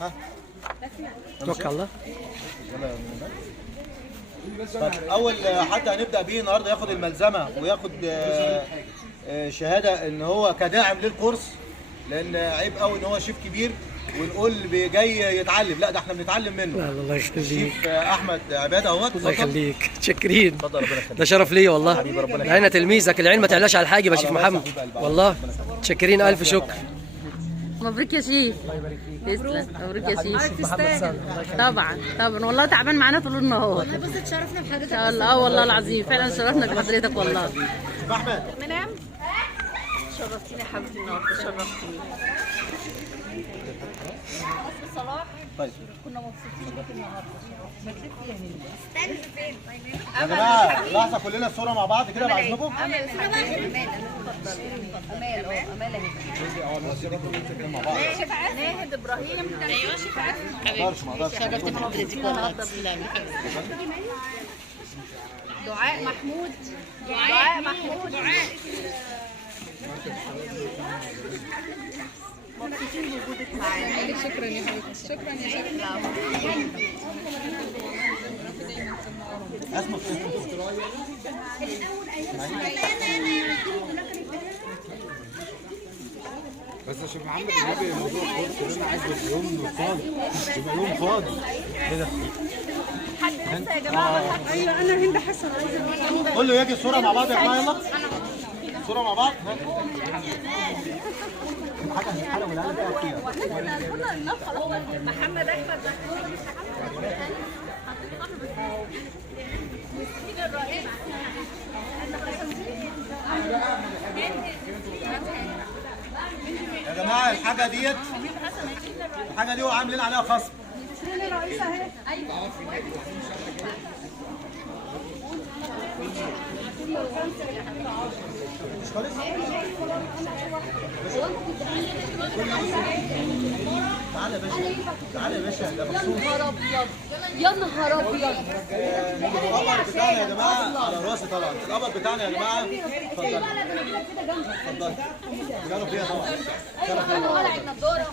ها توكل الله. طيب اول حد هنبدا بيه النهارده ياخد الملزمه وياخد شهاده ان هو كداعم للكورس، لان عيب قوي ان هو شيف كبير ونقول جاي يتعلم، لا ده احنا بنتعلم منه. لا الله يخليك. الشيف احمد عباد اهوت. الله يخليك، متشكرين. اتفضل ربنا يخليك. ده شرف لي والله. حبيبي ربنا يخليك. انا تلميذك، العلم ما تعلاش على الحاجب يا شيف محمد والله. متشكرين الف شكر. مبروك يا شيف. تسلم. مبروك يا شيف. تستاهل. طبعا والله تعبان معانا طول النهار. والله بس اتشرفنا بحضرتك. ان شاء الله. والله العظيم فعلا شرفنا بحضرتك والله. احمد منام. شرفتيني يا حبيبتي النهارده، شرفتيني. صلاح. طيب كنا مبسوطين بيك النهارده. استنى فين؟ يا جماعه لحظه كلنا الصوره مع بعض كده بعد اذنكم. امال ناهد ابراهيم. ايوه شيف عادل. شرفتني بحضرتك النهارده بالله. دعاء محمود. دعاء محمود. مبسوطين بوجودك معانا. شكرا يا حبيبتي. شكرا يا شيخ. اسمع بس يا شيخ محمد النبي موضوع الكورس اللي انا عايزه في يوم فاضي، يبقى يوم فاضي كده. حد يا جماعه. ايوه انا هند حسن عايزه. قول له يجي الصوره مع بعض يا جماعه. يلا الصوره مع بعض. حاجه هنحاول نعمل فيها كتير. محمد احمد. يا جماعه الحاجه ديت، الحاجه دي عاملين عليها خصم. مش خالص. تعالى يا باشا، تعالى يا باشا، ده مخصوص. يا نهار ابيض. القمر بتاعنا يا جماعه على راسي طبعا. القمر بتاعنا يا جماعه. اتفضل اتفضل. شرف ليا طبعا. شرف ليا. طالع النضاره.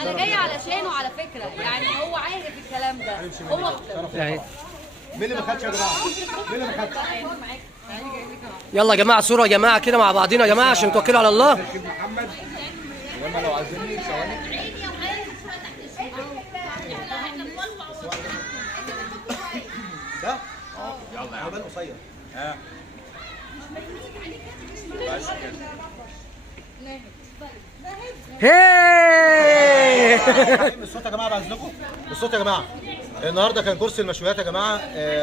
انا جايه علشانه على فكره، يعني هو عارف الكلام ده. هو يعني مين اللي ما خدش يا جماعه؟ مين اللي ما خدش؟ يلا يا جماعه صوره يا جماعه كده مع بعضينا يا جماعه عشان توكلوا على الله. شيخ محمد لما لو عايزيني ثواني. ده؟ يلا بال قصير. هي بالصوت يا جماعه بعد اذنكم. بالصوت يا جماعه. النهارده كان كورس المشويات يا جماعه.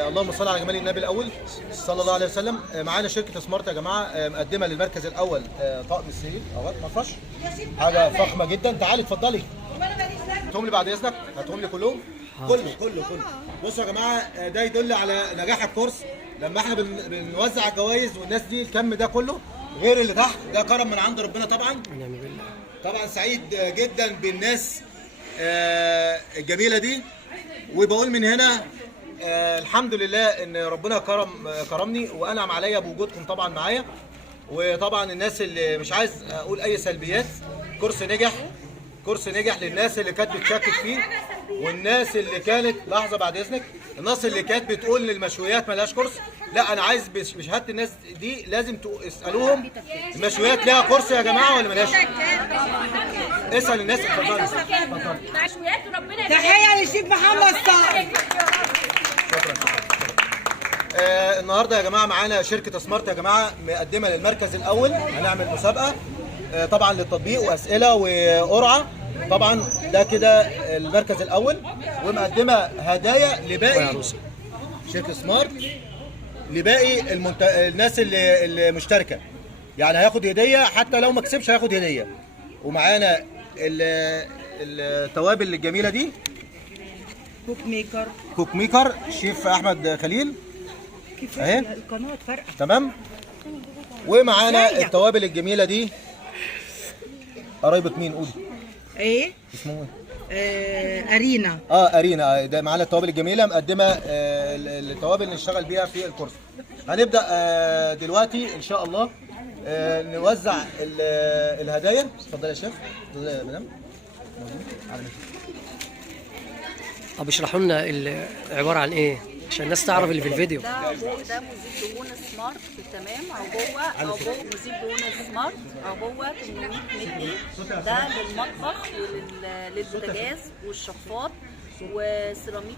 اللهم صل على جمال النبي الاول صلى الله عليه وسلم. معانا شركه سمارت يا جماعه مقدمه للمركز الاول طقم السرير اهوت مفرش، حاجه فخمه جدا. تعالي اتفضلي. هاتهم لي بعد اذنك، هاتهم لي كلهم. كله. بصوا يا جماعه ده يدل على نجاح الكورس لما احنا بنوزع الجوائز والناس دي الكم ده كله غير اللي تحت ده كرم من عند ربنا طبعا. طبعا سعيد جدا بالناس الجميله دي، وبقول من هنا الحمد لله ان ربنا كرمني وانعم عليا بوجودكم طبعا معايا. وطبعا الناس اللي مش عايز اقول اي سلبيات، كورس نجح للناس اللي كانت بتشكك فيه، والناس اللي كانت لحظه بعد اذنك، الناس اللي كانت بتقول المشويات ملهاش كورس. لا انا عايز بشهاده الناس دي لازم تسالوهم المشويات ليها كورس يا جماعه ولا ملهاش؟ اسال الناس. اتفضلي. مشويات وربنا. تحيه للشيف محمد صقر. شكرا. النهارده يا جماعه معانا شركه سمارت يا جماعه مقدمه للمركز الاول. هنعمل مسابقه طبعا للتطبيق واسئله وقرعه. طبعا ده كده المركز الاول، ومقدمه هدايا لباقي شركه سمارت لباقي الناس اللي مشتركه، يعني هياخد هديه حتى لو ما كسبش هياخد هديه. ومعانا التوابل الجميله دي كوك ميكر شيف احمد خليل اهي القناه فرقه تمام. ومعانا التوابل الجميله دي قرايبك مين؟ قولي ايه اسمه ايه؟ ارينا. ارينا. ده معانا التوابل الجميله مقدمه التوابل اللي نشتغل بيها في الكورس. هنبدا دلوقتي ان شاء الله نوزع الهدايا. اتفضل يا شيخ. اتفضل يا مدام. طب اشرحوا لنا عباره عن ايه عشان الناس تعرف اللي في الفيديو. ده مذيب دهون سمارت، تمام. عبوه مذيب دهون سمارت، عبوه 800 مللي. ده للمطبخ وللبوتاجاز والشفاط وسيراميك.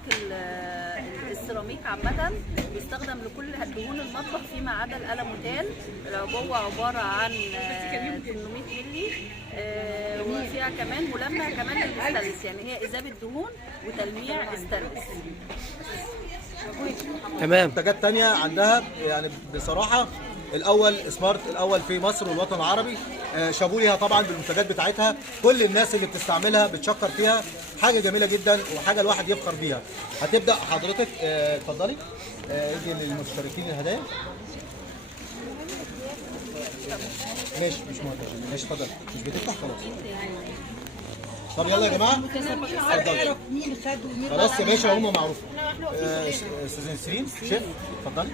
السيراميك عامة بيستخدم لكل دهون المطبخ فيما عدا الألموتال. العبوة عبارة عن 800 مللي، وفيها كمان ملمع كمان للستانلس، يعني هي إذابة دهون وتلميع ستانلس. تمام. منتجات تانية عندها يعني بصراحة الأول سمارت الأول في مصر والوطن العربي. شابوا ليها طبعا بالمنتجات بتاعتها، كل الناس اللي بتستعملها بتشكر فيها، حاجة جميلة جدا وحاجة الواحد يفخر بيها. هتبدأ حضرتك اتفضلي ادي للمشتركين الهدايا. ماشي مش مهم، ماشي اتفضل، مش بتفتح خلاص. طب يلا يا جماعه اتفضلي. خلاص يا باشا هم معروفين. استاذ نسرين شيف اتفضلي.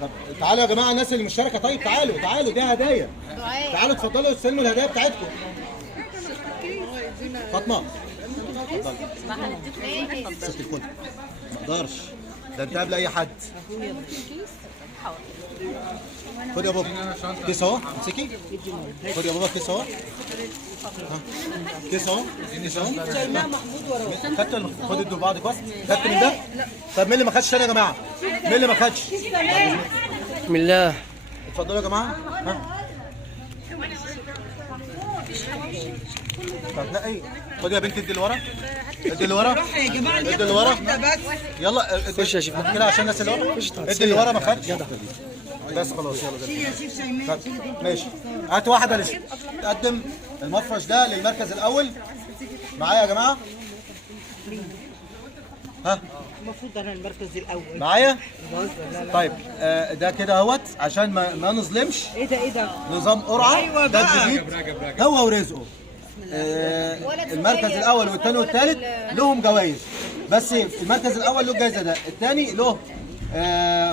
طب تعالوا يا جماعه الناس اللي مشتركه، طيب تعالوا دي هدايا. تعالوا اتفضلوا استلموا الهدايا بتاعتكم. فاطمه اتفضلي. ست الكل ما اقدرش، ده انت قبل اي حد. خد يا بابا كيس اهو، امسكي. خد يا بابا كيس اهو. كيس اهو، كيس اهو. خدت خد ادوا لبعض كويس. خدت من ده؟ طب مين اللي ما خدش تاني يا جماعه؟ مين اللي ما خدش؟ بسم الله. اتفضلوا يا جماعه. ها طب لا ايه، خد يا بنت ادي اللي ورا، ادي اللي ورا، ادي اللي ورا. يلا خش يا شيف كده عشان الناس اللي ورا. ادي اللي ورا ما خدش بس خلاص. يلا ماشي. هات واحده لسه تقدم المفرش ده للمركز الاول معايا يا جماعه. ها المفروض انا المركز الاول معايا. طيب ده كده اهوت عشان ما نظلمش. ايه ده نظام قرعه. أيوة ده بقى. الجديد هو ورزقه. المركز الاول والثاني والثالث لهم جوائز، بس المركز الاول له الجائزه ده، الثاني له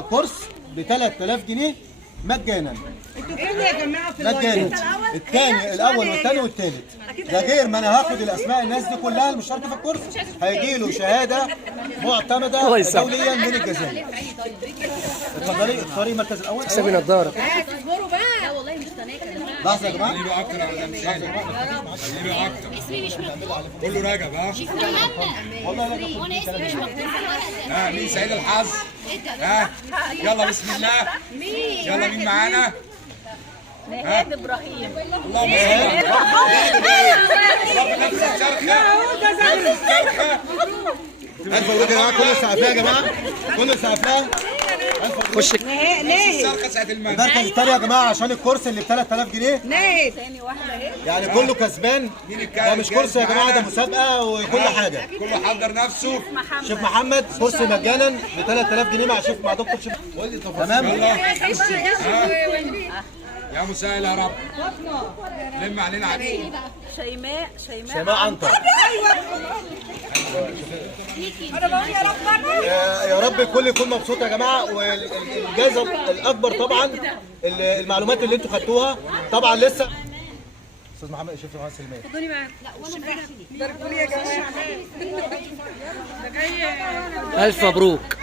كورس ب 3000 جنيه مجانا. انتوا فين يا جماعه في مجانا. الثاني الاول والثاني والثالث ده غير ما انا هاخد الاسماء الناس دي كلها المشاركه في الكورس، هيجي له شهاده معتمده دوليا من الجزائر. اتفضلي اختاري المركز الاول. سيبي نضاره. اصبروا بقى. لا والله مش تناكد. لحظه يا جماعه. له اكتر على ده مثال. له اكتر. اسمي مش مكتوب. قول له راجع بقى. شيف محمد. والله لا وانا اسمي مش مكتوب على الورق ده. مين سعيد الحظ؟ يلا بسم الله. يلا مين معانا؟ نهاد إبراهيم. اللهم صل على الف مبروك يا جماعه. كله سقف لها يا جماعه، كله سقف لها. خش. الصرخه ساعه المنزل. المركز الثاني يا جماعه عشان الكورس اللي ب 3000 جنيه. ناهد تاني واحدة اهي. يعني كله كسبان. ده مش كورس يا جماعه، ده مسابقه وكل حاجه. كله حضر نفسه. شيف محمد كورس مجانا ب 3000 جنيه مع دكتور شيف. تمام. يا مسهل يا رب. لم علينا عليك. شيماء عنتر. يا رب الكل يكون مبسوط يا جماعه. والجائزه الاكبر طبعا المعلومات اللي انتوا خدتوها طبعا لسه. استاذ محمد شيف محمد سلمان. خدوني معاك. لا وانا ضربوني يا جماعه. الف مبروك.